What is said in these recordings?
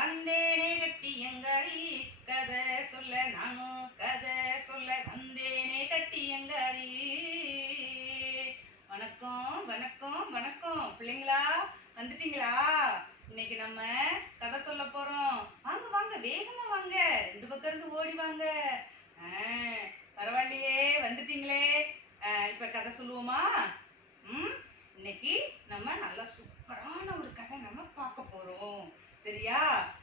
வந்தேனே கட்டி எங்காரி கதை சொல்ல நானும் கதை சொல்ல வந்தேனே கட்டி எங்காரி வணக்கம் வணக்கம் வணக்கம். பிள்ளைங்களா வந்துட்டீங்களா? இன்னைக்கு நம்ம கதை சொல்ல போறோம். வாங்க வாங்க வேகமா வாங்க. ரெண்டு பக்கம் இருந்து ஓடி வாங்க. ஆ, பரவாயில்லையே வந்துட்டீங்களே. இப்ப கதை சொல்லுவோமா? ம் இன்னைக்கு நம்ம நல்லா சூப்பரான ஒரு கதை நம்ம பார்க்க போறோம். சரியா?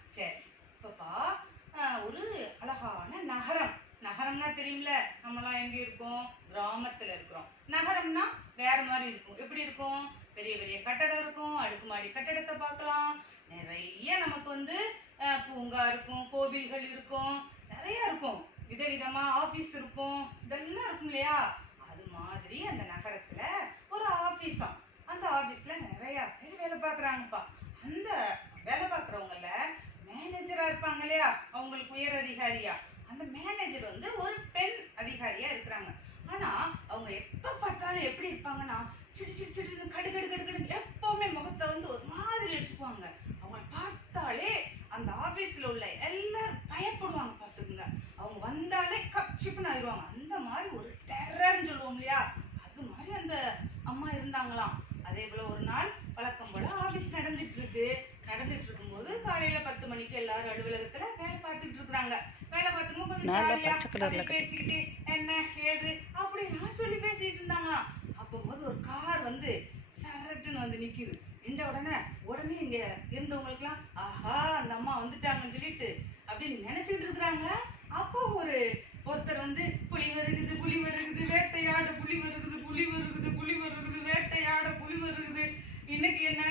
நகரம்னா தெரியும்ல நம்மலாம் எங்க இருக்கோம்? கிராமத்துல இருக்கிறோம். நகரம்னா வேற மாதிரி இருக்கும். எப்படி இருக்கும்? பெரிய பெரிய கட்டடம் இருக்கும். அடுக்குமாடி கட்டடத்தை பார்க்கலாம். நிறைய நமக்கு வந்து பூங்கா இருக்கும் கோவில்கள் இருக்கும். நிறைய இருக்கும். விதவிதமா ஆபீஸ் இருக்கும். இதெல்லாம் இருக்கும் இல்லையா? அது மாதிரி அந்த நகரத்துல ஒரு ஆபீஸா அந்த ஆபீஸ்ல நிறைய பேர் வேலை பார்க்கறாங்கப்பா. அந்த வேலை பார்க்குறவங்கள மேனேஜரா இருப்பாங்க இல்லையா? அவங்களுக்கு உயர் அதிகாரியா. அந்த மேனேஜர் வந்து ஒரு பெண் அதிகாரியா இருக்கிறாங்க. ஆனா அவங்க எப்ப பார்த்தாலும் எப்படி இருப்பாங்கன்னா சிடி சிடி சிடி கடு கடு கடு கடு எப்பவுமே முகத்தை வந்து ஒரு மாதிரி வச்சுக்குவாங்க. அவங்க பார்த்தாலே அந்த ஆபீஸ்ல உள்ள எல்லாரும் பயப்படுவாங்க பார்த்துக்குங்க. அவங்க வந்தாலே கப்சிப்புன்னு ஆயிடுவாங்க. அந்த மாதிரி ஒரு டெரர்னு சொல்லுவோம் இல்லையா? அது மாதிரி அந்த அம்மா இருந்தாங்களாம். அதே போல ஒரு நாள் வழக்கம் போல ஆபீஸ் நடந்துட்டு இருக்கு. நடந்துட்டு இருக்கும்போது காலையில பத்து மணிக்கு எல்லாரும் அலுவலகத்துல வேலை பார்த்துட்டு இருக்காங்க வேலை பார்த்துக்கும் கொஞ்சம் பேசிக்கிட்டு என்ன ஏது? அப்படிலாம் சொல்லி பேசிட்டு இருந்தாங்களாம் அப்போது ஒரு கார் வந்து சரட்டுன்னு வந்து நிக்குது. நின்ற உடனே உடனே இங்க இருந்தவங்களுக்குலாம் ஆஹா அந்த அம்மா வந்துட்டாங்கன்னு சொல்லிட்டு அப்படின்னு நினைச்சிட்டு இருக்கிறாங்க. அப்போ ஒரு ஒருத்தர் வந்து புலி வருகுது புலி வருகுது வேட்டையாட புலி வருகுது புலி வருகுது புலி வருகுது வேட்டையாட புலி வருகுது. இன்னைக்கு என்ன